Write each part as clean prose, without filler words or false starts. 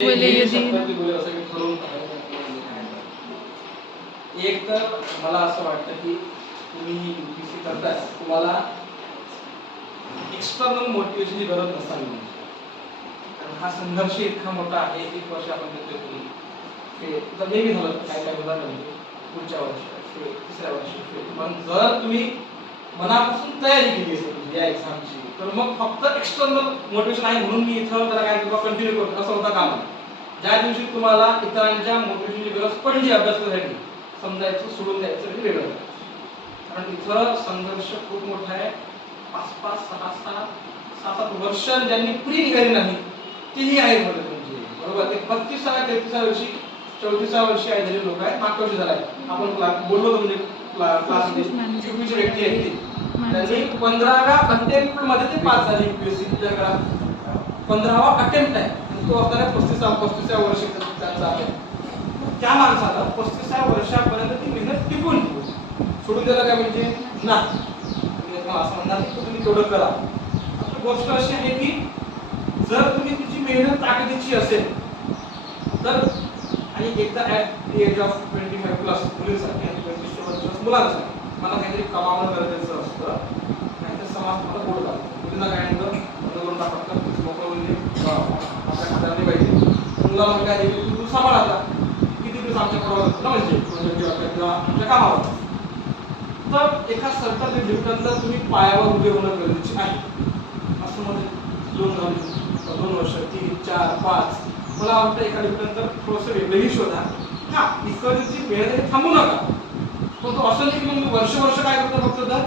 एक तर मला असं वाटतं की तुम्ही ही UPSC करताय, तुम्हाला एक्सटर्नल मोटिवेशनची गरज नसावी, कारण हा संघर्ष इतका मोठा आहे. 1 वर्ष आपण देतोय तुम्ही ते नेहमी झालं काय काय उदाहरण म्हणजे पुढच्या वर्षी तिसऱ्या वर्षी पण जर तुम्ही मनापासून तयारी केली असेल या एक्झामची, तर मग फक्त एक्सटर्नल मोटिवेशन आहे म्हणून मी इथं जरा काय कंटिन्यू करतो असं होता काम. ज्या दिवशी तुम्हाला इतरांच्या मोटिवेशनची गरज पडली अभ्यास करण्यासाठी, समजायचं सोडून द्यायचं हे वेगळं, कारण इथं संघर्ष खूप मोठा आहे. 5-5, 6-7 वर्ष ज्यांनी प्री निघाली नाही तेही आहेत मध्ये तुमची, बरोबर. ते 32व्या 33व्या वर्षी 34व्या वर्षी आलेले लोक आहेत. मागच्या वर्षी झालाय आपण बोललो म्हणजे क्लासमध्ये UPSC व्यक्ती आहेत त्यांनी 15व्या अटेम्प्ट मध्ये ते पास झाले UPSC. विचार करा, 15वा अटेम्प्ट आहे तो असताना 35व्या वर्षी त्यांचा आहे. त्या माणसाला 35व्या वर्षापर्यंत ती मेहनत टिकून सोडून द्यायला काय म्हणजे ना, असं म्हणणार की तुम्ही तेवढं करा. गोष्ट अशी आहे की जर तुम्ही तुमची मेहनत ताकदीची असेल तर, आणि एकदा at the age of 25 plus मुलींसाठी आणि 27 प्लस मुलांसाठी मला काहीतरी कमावणं गरजेचं असतं, नाहीतर समाज मला बोलत आहे. मुलींना काय म्हणतं करून टाकतात मोकळं म्हणजे आपल्या खात्याने पाहिजे. मुलाला काय तू सांभाळ आता किती दिवस आमच्या प्रवासात म्हणजे आमच्या कामावर. तर एका सर्टन लिफ्टनंतर तुम्ही पायावर उभे होणं गरजेचे आहे. असं मध्ये 2 वर्ष 3, 4, 5 मला वाटतं एका लिफ्टनंतर थोडंसं वेगळंही शोधा. हा इकडची मेहनत थांबू नका, पण तो असं नाही की मग मी वर्ष काय करतो फक्त तर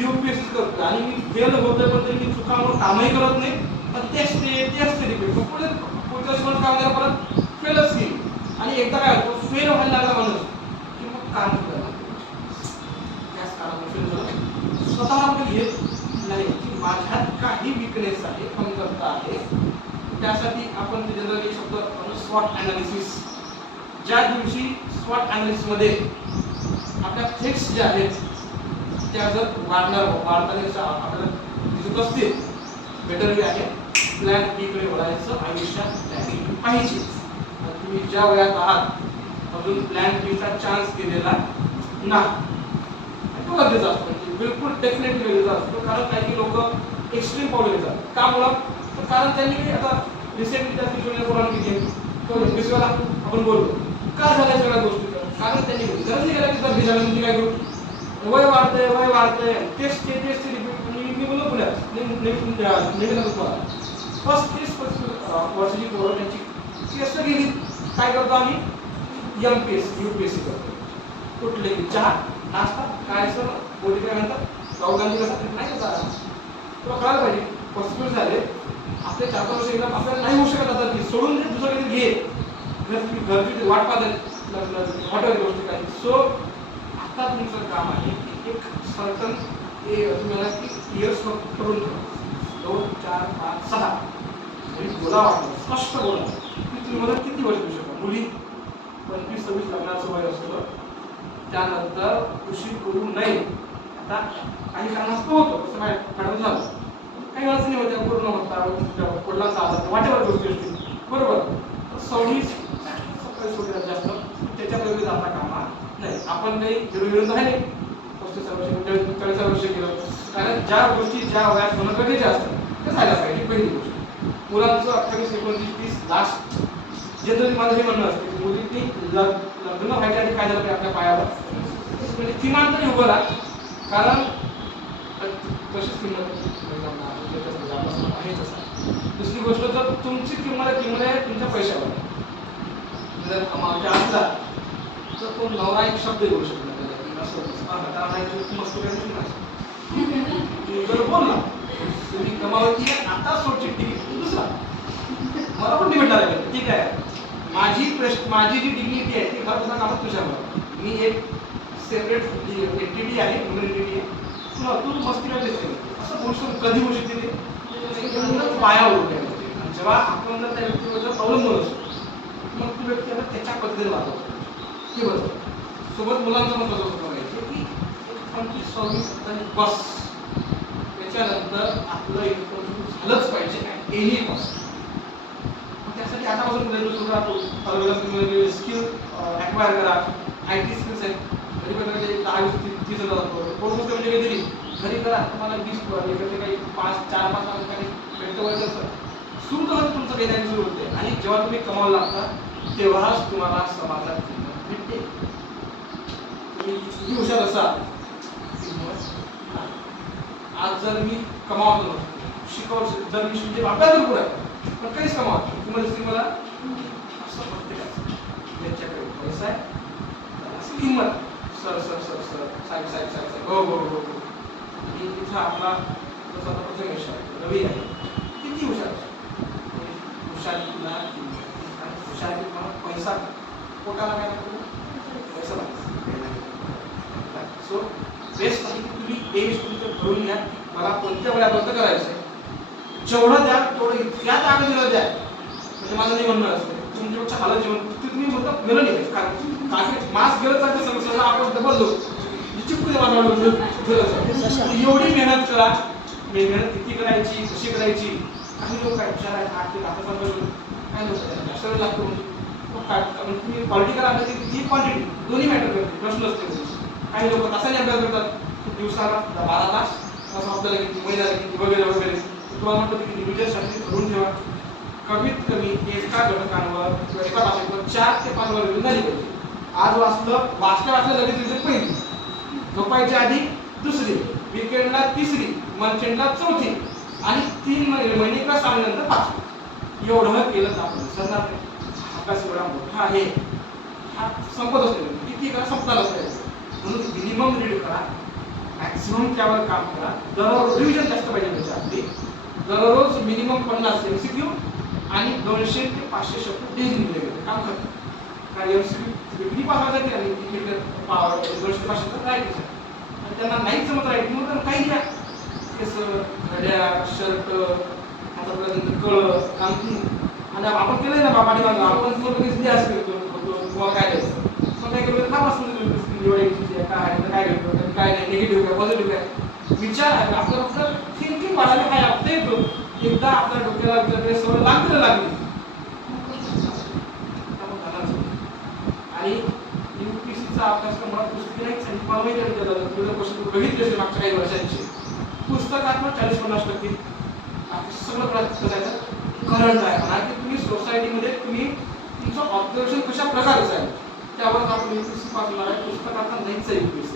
UPSC करतो आणि मी फेल होतोय पण तरी मी चुकांवर कामही करत नाही. पण तेच ते रिपीट पुढे पुढच्या वर्षी काम करा परत फेलच केली आणि एकदा काय होतं फेल व्हायला लागला माणूस की मग काम करायला स्वतः घेत नाही की माझ्यात काही विकनेस आहे, कमतरता आहे. त्यासाठी आपण जनरली शब्द स्वॉट अनालिसिस. ज्या दिवशी स्वॉट अनालिसिस मध्ये आपल्या थ्रेट्स ज्या आहेत त्या जर वाढताना आपल्याला दिसत असतील, बेटर वे आहे प्लॅन बी कडे वळायचं आयुष्यात. प्लॅन बी पाहिजे. तुम्ही ज्या वयात आहात अजून प्लॅन बी चा चान्स दिलेला नाही, तो गरजेचा असतो, बिलकुल डेफिनेटली गरजेचा असतो. कारण काही लोक एक्स्ट्रीम पावले घेतात. का मुलं? कारण त्यांनी आता रिसेंटली त्या किशोरीला बोलावून किती तो एमपीसीला आपण बोललो का झाल्या सगळ्या गोष्टी, कारण त्यांनी गरज नाही केला की सर झालं म्हणजे काय करू, वय वाढतंय तेच रिपीट. मी बोललो पुण्यात नवीन फर्स्ट 30 वर्षाची पोरं त्यांची टेस्ट गेली. काय करतो आम्ही UPSC करतो. कुठले चहा नाश्ता काय सर बोली काय म्हणतात राहुल गांधी कसा नाही करता तुला कळायला पाहिजे. 35 झाले आपले 4-5 वर्ष एकदम आपल्याला नाही होऊ शकत आता की सोडून दे दुसरं काही घे घरची वाट पाहत हॉटेल गोष्टी काही. सो आता तुमचं काम आहे की एक सर्टन तुम्हाला की इयर्स करून ठेवा 2, 4, 5, 6 बोला वाटलं स्पष्ट बोला की तुम्ही मला किती वर्ष देऊ शकता. मुली 25-26 लग्नाचं वय असतं, त्यानंतर उशीर करू नये. आता काही कारणास्तव होतो कसं मॅडम झालं काही अडचणी होत्या पूर्ण होता वडिलांचा आधार वाटेवर गोष्टी असतील, बरोबर. 26 जास्त त्याच्याकडे जाता कामा नाही. आपण काही विरोध आहे 35 वर्ष केलं, कारण ज्या गोष्टी ज्या वयात होणं गरजेच्या असतात ते झाल्या पाहिजे. पहिली गोष्ट मुलांचं 28, 29, 30 लास्ट जनरली माझं हे म्हणणं असते की मुलींनी लग्न व्हायच्या आधी काय झालं पाहिजे आपल्या पायावर म्हणजे किमान तरी उभं राहा, कारण कशीच किंमत आहे तसं. दुसरी गोष्ट जर तुमची किंमत आहे तुमच्या पैशावर जर आमच्या असला तर तो नवरा एक शब्द बोलू शकतो बोलला तुम्ही कमावती आता सोडची तिकीट दुसरा मला पण भेटणार आहे. ठीक आहे, माझी जी डिग्निटी आहे ती घर तुझा कामात तुझ्यावर. मी एक सेपरेट एंटिटी आहे, ह्युमॅनिटी आहे. तू मस्तीला असं गोष्ट कधी होऊ शकते ते पायावर उभे होते. आणि जेव्हा आपण जर त्या व्यक्तीवर अवलंबून असतो मग ती व्यक्ती आता त्याच्या पद्धतीने वागवतो. हे बरोबर. सोबत मुलांचं मत बघायचं की 25-26 बस त्याच्यानंतर आपलं इन्कम झालंच पाहिजे ॲट एनी कॉस्ट. त्या त्यासाठी आतापासून प्रयत्न सुरू राहतो. स्किल ॲक्वायर करा. IT स्किल्स आहेत घरी पण म्हणजे 10-20-30 हजार कोर्स असतो म्हणजे काहीतरी घरी करा. तुम्हाला 20 काही 4-5 लाख रुपये भेटतं वगैरे सुरू करा. तुमचं काही नाही सुरू होते आणि जेव्हा तुम्ही कमावला लागता तेव्हाच तुम्हाला समाजात किंमत भेटते. तुम्ही हुशार असाल आज जर मी कमावतो जर मी म्हणजे अभ्यास करू पण काहीच कमावतो तुम्हाला दिसते मला असं प्रत्येकाचं याच्याकडे पैसा आहे असं किंमत सर सर सर सर साहेब साहेब साहेब साहेब हो हो हो हो आणि तिथं आपला जसा प्रथम विषय रवी आहे किती हुशार हुशारीला हुशारी मला पैसा पोटाला काय लागतो पैसा लागतो. सो बेस्ट आहे की तुम्ही एज तुमचं करून घ्या. मला कोणत्या वेळापर्यंत करायचं आहे जेवढं द्या तेवढं इतक्यात आगीला द्या म्हणजे माझं नाही म्हणणं असतं तुमच्यापेक्षा हालत जेवण तुम्ही म्हणतात गेलं नाही कारण मास्क गेलं तर समस्या आपण डबल चिपकू एवढी मेहनत करा. मेहनत किती करायची कशी करायची काही लोक काय हुशार आहेत आठ ते आता समजून काय लोक जास्त वेळ लागतो तुम्ही क्वालिटी करा किती क्वांटिटी दोन्ही मॅटर करते प्रश्न असते. काही लोक तासाने अभ्यास करतात दिवसाला 12 तास असं आपल्याला किती महिन्याला किती वगैरे वगैरे तुम्हाला म्हणतो की रिव्हिजनसाठी करून ठेवा. कमीत कमी एका घटकांवर किंवा एका टॉपिकवर 4 ते 5 वर रिव्हिजन झाली पाहिजे. आज वाचल्या लगेच रिव्हिजन पहिली झोपायच्या आधी दुसरी वीकेंडला तिसरी मंथएंडला चौथी आणि 3 महिने किंवा 6 महिन्यानंतर 5 एवढं केलं तर आपण सरणार नाही. अभ्यास एवढा मोठा आहे हा संपतच नाही किती करा संपताच नाही. म्हणून मिनिमम रीड करा मॅक्सिमम त्यावर काम करा. दररोज रिव्हिजन जास्त पाहिजे म्हणजे आपली दररोज मिनिमम 50 MCQ आणि 200 ते 500 शब्द डेली लिहिले गेले काम करतात. कारण MCQ किती पास आणि 200-500 रायटिंग आणि त्यांना नाही जमत रायटिंग म्हणून काही घ्या केस घड्या शर्ट आता कळ आणखी आणि आपण केलंय ना बाबा आपण तुम्हाला काय द्यायचं मग काय केलं नाव असतं निवडायची काय घेतो काय नाही निगेटिव्ह काय पॉझिटिव्ह काय विचार आहे आपलं फक्त थिंकिंग वाढायला काय लागतं येतो एकदा आपल्या डोक्याला विचार सवय लागली आणि UPSCचा अभ्यासक्रम मला पुस्तकी नाहीच आणि मला माहिती आहे पुस्तक बघितले असेल मागच्या काही वर्षांची पुस्तकात 40-50% सगळं करायचं करंट आहे म्हणा की तुम्ही सोसायटीमध्ये तुम्ही तुमचं ऑब्झर्वेशन कशा प्रकारचं आहे त्यावर आपण UPSC पास होणार आहे. पुस्तकात नाहीच आहे UPSC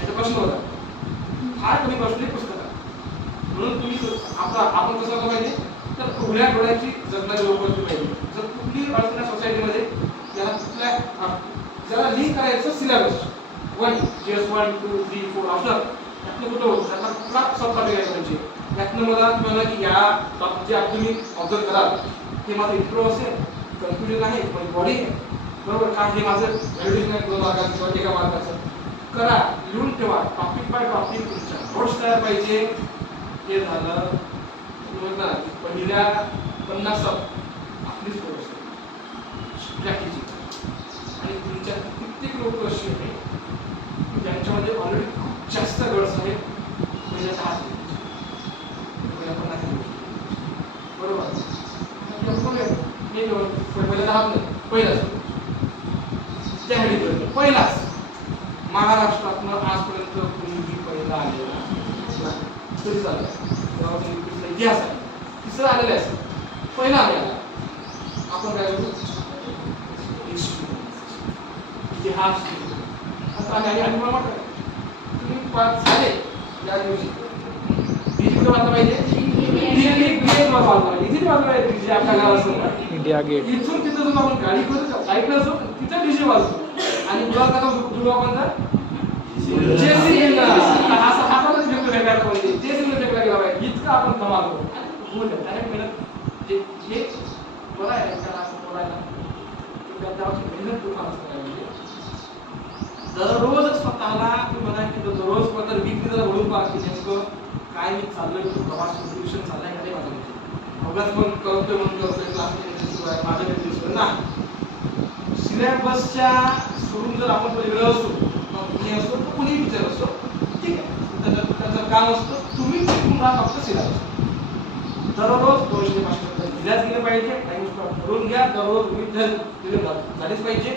याचा प्रश्न होता फार कमी प्रश्न आहे पुस्तकात. म्हणून तुम्ही आपण कसं झालं पाहिजे तर उघड्या डोळ्याची जगणारी लोक असली पाहिजे. जर कुठली अडचण आहे सोसायटीमध्ये त्याला कुठल्या ज्याला लिंक करायचं सिलेबस 1 GS 1 2 3 4 असं त्यातनं कुठं होतं त्यांना कुठला सॉफ्ट घ्यायला पाहिजे. त्यातनं मला तुम्हाला की या जे आप तुम्ही ऑब्झर्व कराल ते माझं इंट्रो असेल कन्फ्युजन आहे माझी बॉडी आहे बरोबर का हे माझं व्हॅलिडेशन आहे 2 मार्काचं किंवा 1 मार्काचं करा लिहून ठेवा. टॉपिक बाय टॉपिक तुमच्या नोट्स तयार पाहिजे. हे झालं पहिल्या 50 आपलीच कोर्स स्ट्रॅटेजी आणि तुमच्या कित्येक लोक असे आहेत ज्यांच्यामध्ये ऑलरेडी खूप जास्त गट्स आहेत पहिल्या 10 बरोबर पहिलाच महाराष्ट्रातनं आजपर्यंत कोणीही पहिला आलेला तरी चालेल इतिहास आहे तिसरं आलेलं आहे पहिला आलेला आपण काय करतो इतिहास आणि मला म्हटलं तुम्ही पास झाले त्या दिवशी कुठे वाचलं पाहिजे इंडिया गेट इथून तिथं जाऊन आपण गाडी करू ऐकलं असो तिथं डीजे वाजतो आणि तुला कसा तुला आपण इतकं आपण कमाल करू हे बोलायला मेहनत दररोज स्वतःला तुम्हाला की दररोज पण वीकली जर ओळख पाहते नेमकं काय मी चाललोय प्रवास सोल्युशन चाललाय का नाही माझं अभ्यास पण करतोय म्हणून करतोय क्लास माझं नाही सिलेबसच्या सोडून जर आपण वेगळं असतो कुणी असतो तर कुणी टीचर असतो ठीक आहे त्याचं काम असतं तुम्ही तुम्हाला फक्त सिलेबस दररोज 200-500 दिल्याच गेलं पाहिजे टाइम स्टॉप करून घ्या. दररोज विविध झालीच पाहिजे.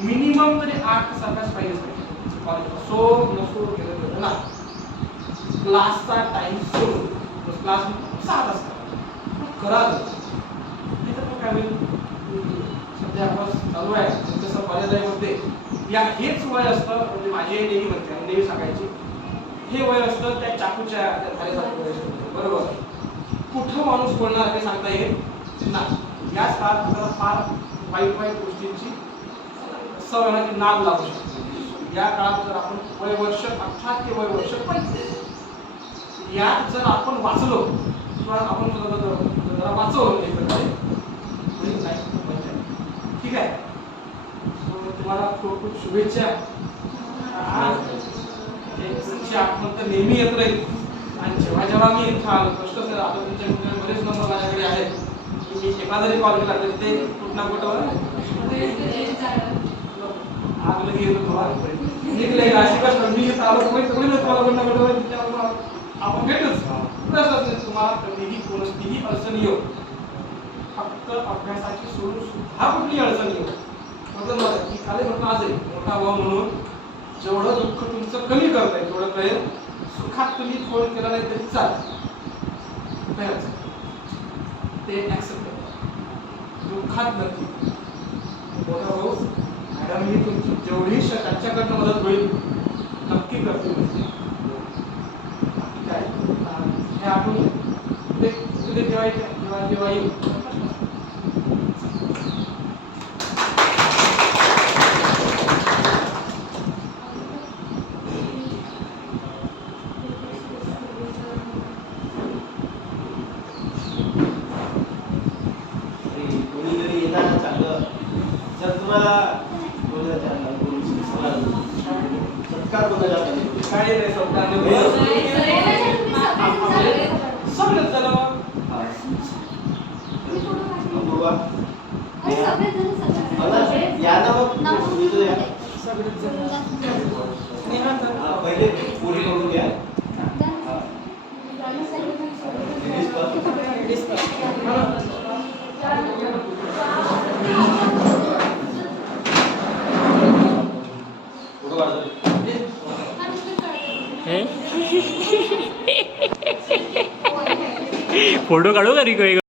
मिनिमम तरी 8 तास अभ्यास पाहिजेच पाहिजे. कॉलेज असो नसो गेलं ना, क्लासचा टाइम सोडून क्लास 6 तास करा. नाही तर काय होईल, सध्या अभ्यास चालू आहे तसं कॉलेज लाईफमध्ये या हेच वय असतं. म्हणजे माझे नेहमी म्हणते, नेहमी सांगायची, हे वय असतं त्या चाकूच्या धारेसारखं वय असतं. बरोबर. कुठं माणूस बोलणार हे सांगता येत ना. याच काळात आपल्याला फार वाईट वाईट गोष्टींची सवय नाद लागू शकते. या काळात जर आपण वय वर्ष 18 ते वय वर्ष 25 यात जर आपण वाचलो किंवा आपण जरा वाचवलं एक प्रकारे ठीक आहे. तुम्हाला खूप खूप शुभेच्छा. आठवण तर नेहमी येत राहील. आणि जेव्हा जेव्हा मी इथं आलो कष्ट सर, आता तुमच्या बरेच नंबर माझ्याकडे आहेत की मी एका जरी कॉल केला तरी ते कुठं कुठं आग लगे निघले अशी कष्ट मी आलो तुम्हाला कुठं आपण भेटूच. तुम्हाला कधीही कोणतीही अडचण येऊ, फक्त अभ्यासाची सोडून सुद्धा कुठली अडचण येऊ मतलब की खाली म्हटलं असेल मोठा भाऊ म्हणून जेवढं दुःख तुमचं कमी करता येईल तेवढं कळेल. सुखात तुम्ही फोन केला नाही तरी चालेल, ते ऍक्सेप्ट करा. दुःखात नक्की मोठा भाऊ मॅडम ही तुमची जेवढी त्यांच्याकडनं मदत होईल नक्की करते. बाकी काय हे आपण तुझे जेव्हा येईल. पहिले पुढे करून घ्या. फोटो काढू का रिको?